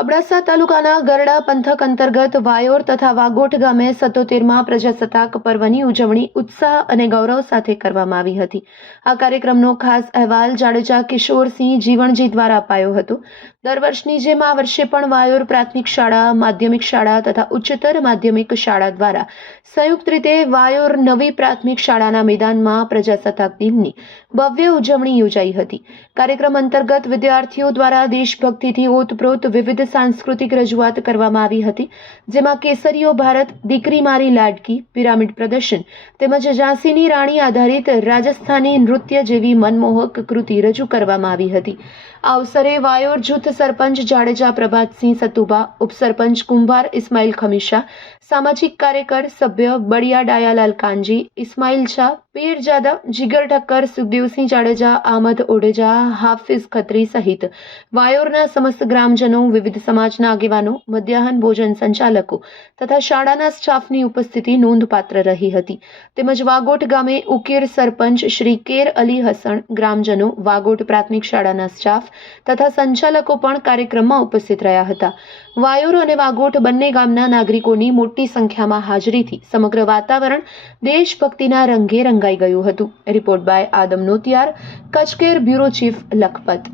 અબડાસા તાલુકાના ગરડા પંથક અંતર્ગત વાયોર તથા વાગોઠ ગામે 77મા પ્રજાસત્તાક પર્વની ઉજવણી ઉત્સાહ અને ગૌરવ સાથે કરવામાં આવી હતી। આ કાર્યક્રમનો ખાસ અહેવાલ જાડેજા કિશોરસિંહ જીવણજી દ્વારા અપાયો હતો। દર વર્ષની જેમ આ વર્ષે પણ વાયોર પ્રાથમિક શાળા, માધ્યમિક શાળા તથા ઉચ્ચતર માધ્યમિક શાળા દ્વારા સંયુક્ત રીતે વાયોર નવી પ્રાથમિક શાળાના મેદાનમાં પ્રજાસત્તાક દિનની ભવ્ય ઉજવણી યોજાઈ હતી। કાર્યક્રમ અંતર્ગત વિદ્યાર્થીઓ દ્વારા દેશભક્તિથી ઓતપ્રોત વિવિધ सांस्कृतिक रजूआत કરવામાં આવી હતી, જેમાં કેસરીઓ ભારત, દીકરી મારી લાડકી, પિરામિડ પ્રદર્શન તેમજ ઝાંસીની રાણી આધારિત રાજસ્થાની નૃત્ય જેવી મનમોહક કૃતિ રજૂ કરવામાં આવી હતી। આ અવસરે વાયોર જૂથ સરપંચ જાડેજા પ્રભાતસિંહ સતુભા, ઉપસરપંચ કુંભાર ઇસ્માઇલ ખમીશા, સામાજિક કાર્યકર સભ્ય બળિયા ડાયાલાલ કાંજી, ઇસ્માઇલ શાહ, પીરજાદા, જીગર ઠક્કર, સુખદેવસિંહ જાડેજા, આમદ ઓડેજા, હાફિઝ ખત્રી સહિત વાયોરના સમસ્ત ગ્રામજનો, વિવિધ સમાજના આગેવાનો, મધ્યાહન ભોજન સંચાલકો તથા શાળાના સ્ટાફની ઉપસ્થિતિ નોંધપાત્ર રહી હતી। તેમજ વાગોઠ ગામે ઉકેર સરપંચ શ્રી કેર અલી હસન, ગ્રામજનો, વાગોઠ પ્રાથમિક શાળાના સ્ટાફ તથા સંચાલકો પણ કાર્યક્રમમાં ઉપસ્થિત રહ્યા હતા। વાયોર અને વાગોઠ બંને ગામના નાગરિકોની મોટી સંખ્યામાં હાજરીથી સમગ્ર વાતાવરણ દેશભક્તિના રંગે રંગાઈ ગયું હતું। Report by Adam Notiyar, Kutch care bureau chief Lakhpat.